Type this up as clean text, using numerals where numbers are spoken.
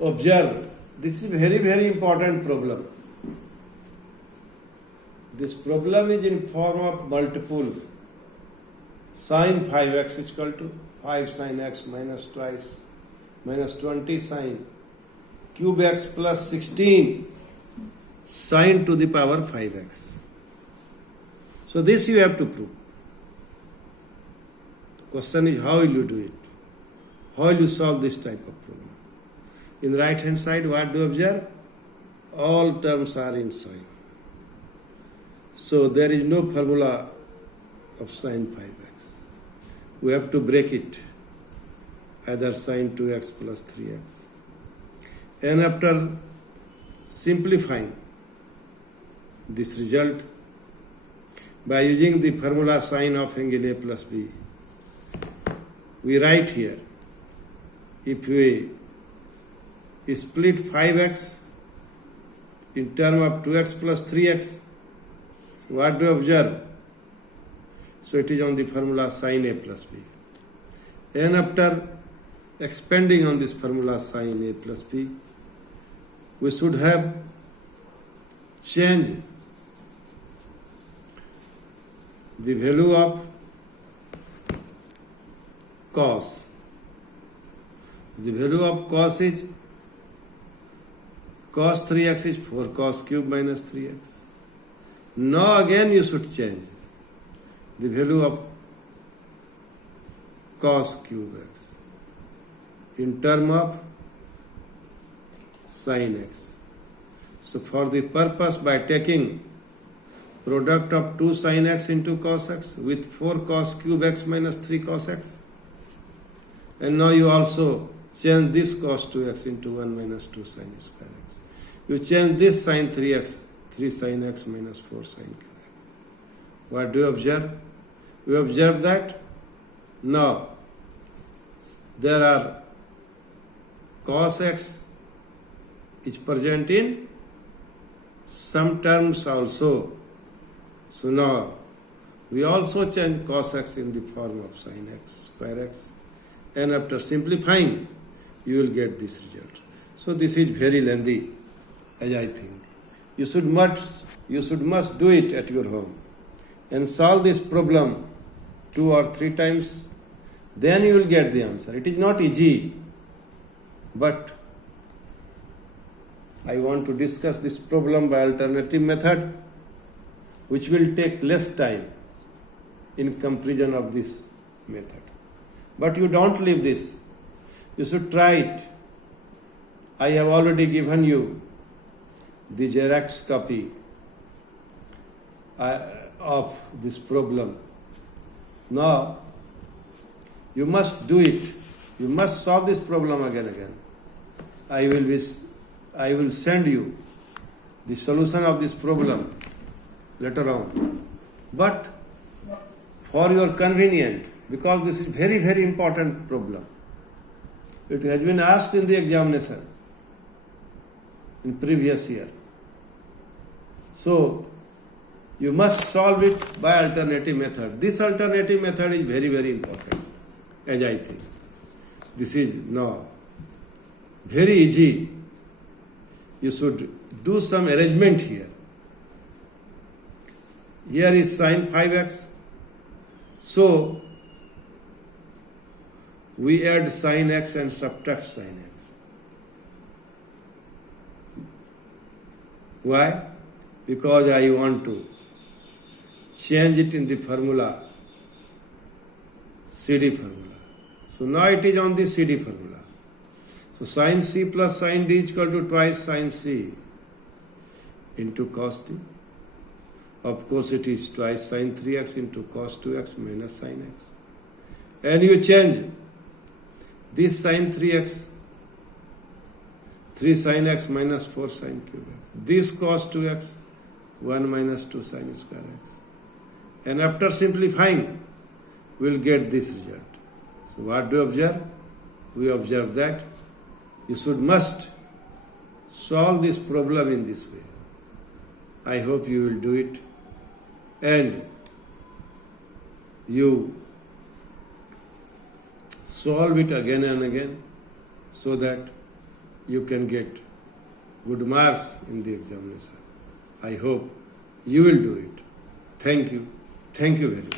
Observe, this is very, very important problem. This problem is in form of multiple. Sin 5x is equal to 5 sin x minus twice minus 20 sin cube x plus 16 sin to the power 5x. So this you have to prove. The question is, how will you do it? How will you solve this type of problem? In the right hand side, what do you observe? All terms are in sin. So there is no formula of sin 5x. We have to break it, either sin 2x plus 3x. And after simplifying this result by using the formula sin of angle A plus B, we write here, if we split 5x in term of 2x plus 3x, so what do you observe? So it is on the formula sin A plus B. And after expanding on this formula sin A plus B, we should have changed the value of cos. The value of cos is cos 3x is 4 cos cube minus 3x. Now again you should change the value of cos cube x in term of sin x. So for the purpose, by taking product of 2 sin x into cos x with 4 cos cube x minus 3 cos x, and now you also change this cos 2x into 1 minus 2 sin square x. You change this sin 3x, 3 sin x minus 4 sin cube x. What do you observe? You observe that now there are cos x is present in some terms also. So now we also change cos x in the form of sin x square x, and after simplifying you will get this result. So this is very lengthy, as I think. You should must do it at your home and solve this problem 2 or 3 times, then you will get the answer. It is not easy, but I want to discuss this problem by alternative method, which will take less time in comparison of this method. But you don't leave this. You should try it. I have already given you the Xerox copy of this problem. Now, you must do it. You must solve this problem again. I will send you the solution of this problem later on. But for your convenience, because this is very, very important problem. It has been asked in the examination in previous year. So, you must solve it by alternative method. This alternative method is very, very important, as I think. This is now very easy. You should do some arrangement here. Here is sin 5x. So, we add sin x and subtract sin x. Why? Because I want to change it in the formula, CD formula. So now it is on the CD formula. So sin C plus sin D is equal to twice sin C into cos D. Of course it is twice sin 3x into cos 2x minus sin x. And you change this sin 3x, 3 sin x minus 4 sin cube x. This cos 2x, 1 minus 2 sin square x. And after simplifying, we will get this result. So what do we observe? We observe that you must solve this problem in this way. I hope you will do it, and you solve it again and again, so that you can get good marks in the examination. I hope you will do it. Thank you. Thank you very much.